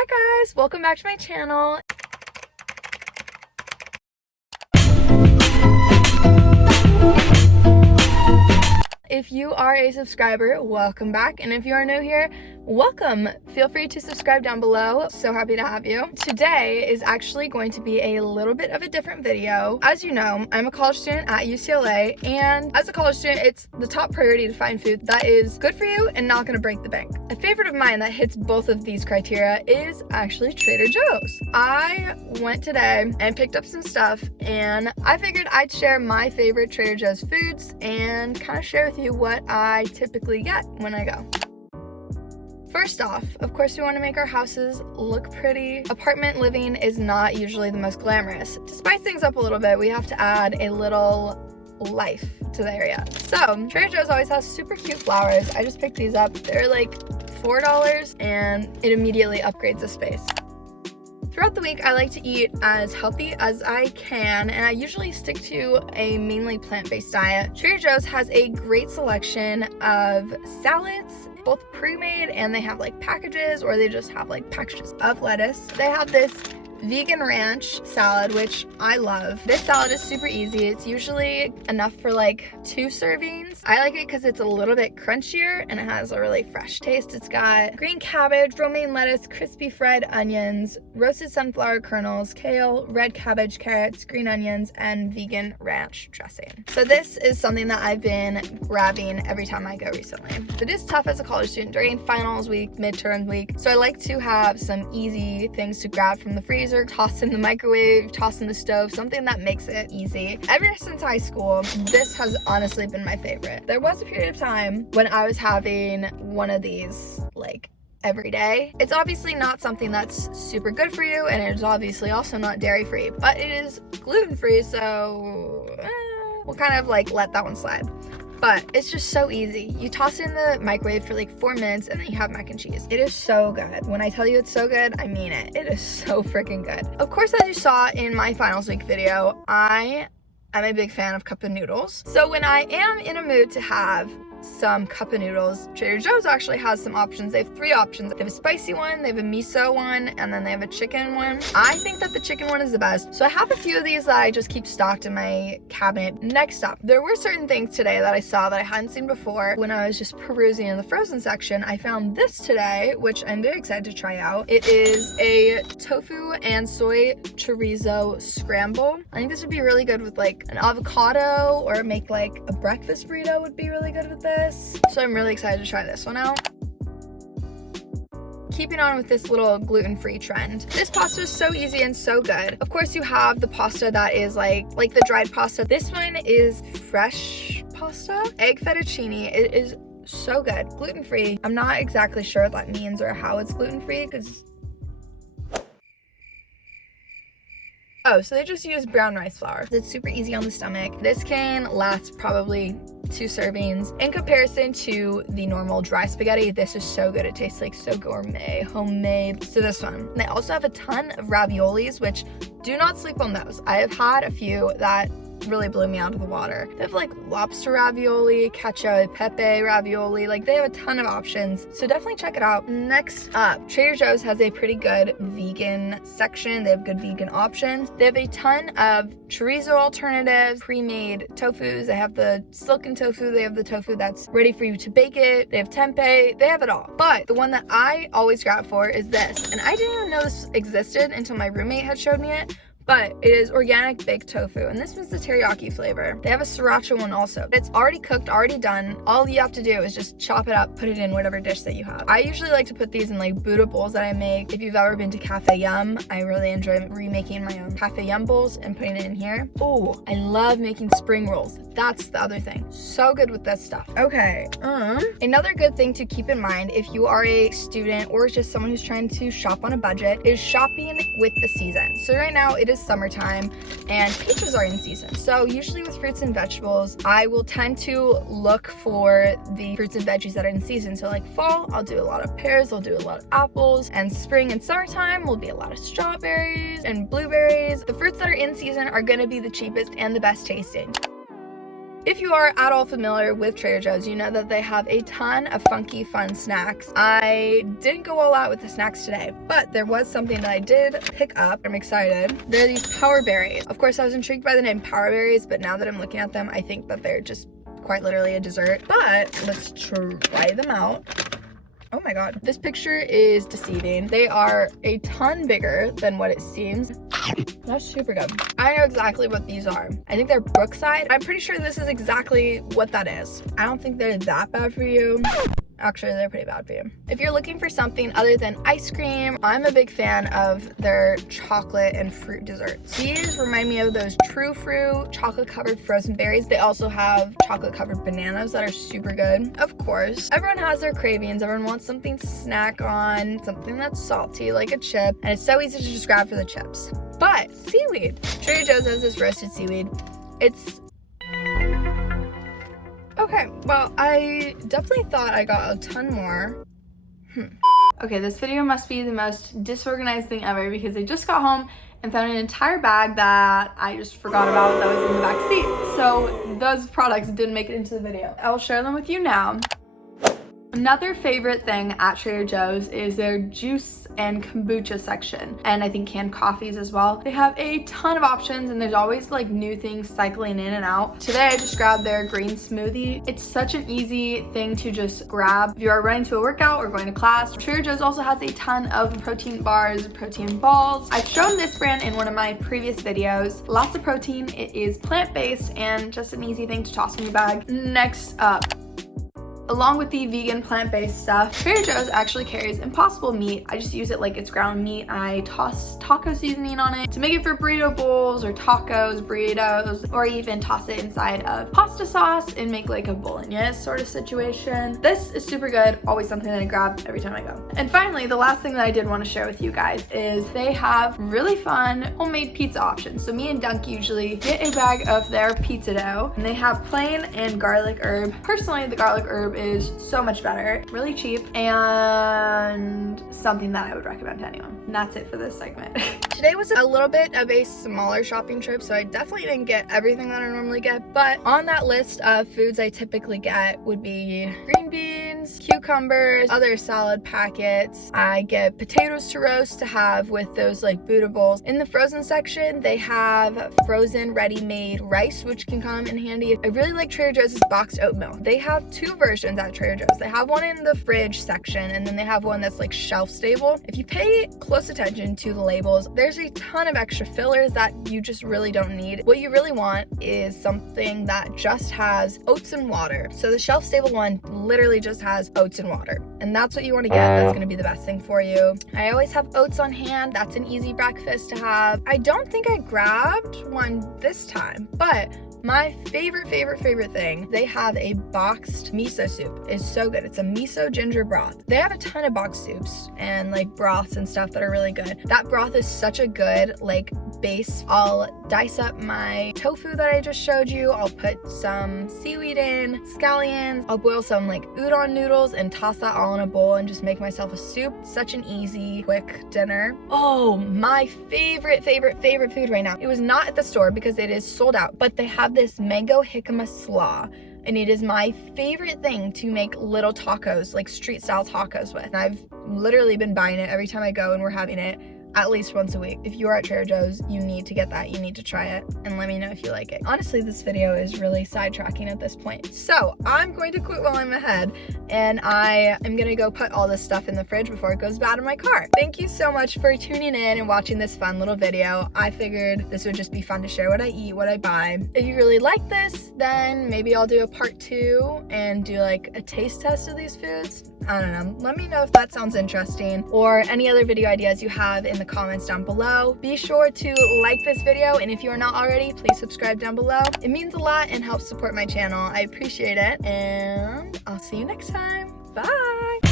Hi guys, welcome back to my channel. If you are a subscriber, welcome back, and if you are new here, welcome. Feel free to subscribe down below. So happy to have you. Today is actually going to be a little bit of a different video. As you know, I'm a college student at UCLA, and as a college student, it's the top priority to find food that is good for you and not gonna break the bank. A favorite of mine that hits both of these criteria is actually Trader Joe's. I went today and picked up some stuff, and I figured I'd share my favorite Trader Joe's foods and kind of share with you what I typically get when I go. First off, of course, we want to make our houses look pretty. Apartment living is not usually the most glamorous. To spice things up a little bit, we have to add a little life to the area. So Trader Joe's always has super cute flowers. I just picked these up. They're like $4 and it immediately upgrades the space. Throughout the week, I like to eat as healthy as I can, and I usually stick to a mainly plant-based diet. Trader Joe's has a great selection of salads, both pre-made, and they have like packages, or they just have like packages of lettuce. They have this vegan ranch salad, which I love. This salad is super easy. It's usually enough for like 2 servings. I like it because it's a little bit crunchier and it has a really fresh taste. It's got green cabbage, romaine lettuce, crispy fried onions, roasted sunflower kernels, kale, red cabbage, carrots, green onions, and vegan ranch dressing. So this is something that I've been grabbing every time I go recently. It is tough as a college student during finals week, midterm week, so I like to have some easy things to grab from the freezer, toss in the microwave, toss in the stove, something that makes it easy. Ever since high school, this has honestly been my favorite. There was a period of time when I was having one of these like every day. It's obviously not something that's super good for you, and it's obviously also not dairy free, but it is gluten free, so we'll kind of like let that one slide. But it's just so easy. You toss it in the microwave for like 4 minutes and then you have mac and cheese. It is so good. When I tell you it's so good, I mean it. It is so freaking good. Of course, as you saw in my finals week video, I am a big fan of cup of noodles. So when I am in a mood to have some cup of noodles, Trader Joe's actually has some options. They have 3 options. They have a spicy one, they have a miso one, and then they have a chicken one. I think that the chicken one is the best. So I have a few of these that I just keep stocked in my cabinet. Next up, there were certain things today that I saw that I hadn't seen before. When I was just perusing in the frozen section, I found this today, which I'm very excited to try out. It is a tofu and soy chorizo scramble. I think this would be really good with like an avocado, or make like a breakfast burrito would be really good with this. So I'm really excited to try this one out. Keeping on with this little gluten-free trend. This pasta is so easy and so good. Of course, you have the pasta that is like the dried pasta. This one is fresh pasta, egg fettuccine. It is so good, gluten-free. I'm not exactly sure what that means or how it's gluten-free, because so they just use brown rice flour. It's super easy on the stomach. This can last probably 2 servings. In comparison to the normal dry spaghetti, this is so good. It tastes like so gourmet, homemade. So this one. And they also have a ton of raviolis, which do not sleep on those. I have had a few that really blew me out of the water. They have like lobster ravioli, cacio e pepe ravioli, like they have a ton of options, so definitely check it out. Next up, Trader Joe's has a pretty good vegan section. They have good vegan options. They have a ton of chorizo alternatives, pre-made tofus. They have the silken tofu, they have the tofu that's ready for you to bake it, they have tempeh, they have it all. But the one that I always grab for is this, and I didn't even know this existed until my roommate had showed me it. But it is organic baked tofu, and this was the teriyaki flavor. They have a sriracha one also. It's already cooked, already done. All you have to do is just chop it up, put it in whatever dish that you have. I usually like to put these in like Buddha bowls that I make. If you've ever been to Cafe Yum, I really enjoy remaking my own Cafe Yum bowls and putting it in here. Oh, I love making spring rolls. That's the other thing. So good with this stuff. Okay, another good thing to keep in mind if you are a student or just someone who's trying to shop on a budget is shopping with the season. So right now it is summertime and peaches are in season. So usually with fruits and vegetables, I will tend to look for the fruits and veggies that are in season. So like fall, I'll do a lot of pears, I'll do a lot of apples, and spring and summertime will be a lot of strawberries and blueberries. The fruits that are in season are gonna be the cheapest and the best tasting. If you are at all familiar with Trader Joe's, you know that they have a ton of funky, fun snacks. I didn't go all out with the snacks today, but there was something that I did pick up. I'm excited. They're these power berries. Of course, I was intrigued by the name power berries, but now that I'm looking at them, I think that they're just quite literally a dessert. But let's try them out. Oh my god, this picture is deceiving. They are a ton bigger than what it seems. That's super good. I know exactly what these are. I think they're Brookside. I'm pretty sure this is exactly what that is. I don't think they're that bad for you. Actually, they're pretty bad for you. If you're looking for something other than ice cream, I'm a big fan of their chocolate and fruit desserts. These remind me of those True Fruit chocolate covered frozen berries. They also have chocolate covered bananas that are super good. Of course, everyone has their cravings. Everyone wants something to snack on, something that's salty like a chip, and it's so easy to just grab for the chips. But seaweed. Trader Joe's has this roasted seaweed. It's okay, well, I definitely thought I got a ton more. Okay, this video must be the most disorganized thing ever because I just got home and found an entire bag that I just forgot about that was in the back seat. So those products didn't make it into the video. I will share them with you now. Another favorite thing at Trader Joe's is their juice and kombucha section, and I think canned coffees as well. They have a ton of options and there's always like new things cycling in and out. Today I just grabbed their green smoothie. It's such an easy thing to just grab if you are running to a workout or going to class. Trader Joe's also has a ton of protein bars, protein balls. I've shown this brand in one of my previous videos. Lots of protein. It is plant-based and just an easy thing to toss in your bag. Next up, along with the vegan plant-based stuff, Trader Joe's actually carries Impossible meat. I just use it like it's ground meat. I toss taco seasoning on it to make it for burrito bowls or tacos, burritos, or even toss it inside of pasta sauce and make like a bolognese sort of situation. This is super good. Always something that I grab every time I go. And finally, the last thing that I did want to share with you guys is they have really fun homemade pizza options. So me and Dunk usually get a bag of their pizza dough, and they have plain and garlic herb. Personally, the garlic herb is so much better, really cheap, and something that I would recommend to anyone. And that's it for this segment. Today was a little bit of a smaller shopping trip, so I definitely didn't get everything that I normally get, but on that list of foods I typically get would be green beans, cucumbers, other salad packets. I get potatoes to roast to have with those like Buddha bowls. In the frozen section, they have frozen ready-made rice, which can come in handy. I really like Trader Joe's boxed oatmeal. They have two versions at Trader Joe's. They have one in the fridge section, and then they have one that's like shelf stable. If you pay close attention to the labels, there's a ton of extra fillers that you just really don't need. What you really want is something that just has oats and water. So the shelf stable one literally just has oats and water, and that's what you want to get. That's going to be the best thing for you. I always have oats on hand. That's an easy breakfast to have. I don't think I grabbed one this time, but my favorite thing, they have a boxed miso soup. It's so good. It's a miso ginger broth. They have a ton of boxed soups and like broths and stuff that are really good. That broth is such a good like base. I'll dice up my tofu that I just showed you. I'll put some seaweed in, scallions. I'll boil some like udon noodles and toss that all in a bowl and just make myself a soup. Such an easy, quick dinner. Oh, my favorite food right now. It was not at the store because it is sold out, but they have this mango jicama slaw, and it is my favorite thing to make little tacos, like street style tacos with. And I've literally been buying it every time I go, and we're having it at least once a week. If you are at Trader Joe's, you need to get that. You need to try it and let me know if you like it. Honestly, this video is really sidetracking at this point. So I'm going to quit while I'm ahead, and I am gonna go put all this stuff in the fridge before it goes bad in my car. Thank you so much for tuning in and watching this fun little video. I figured this would just be fun to share what I eat, what I buy. If you really like this, then maybe I'll do a part 2 and do like a taste test of these foods. I don't know. Let me know if that sounds interesting, or any other video ideas you have in the comments down below. Be sure to like this video, and if you are not already, please subscribe down below. It means a lot and helps support my channel. I appreciate it, and I'll see you next time. Bye!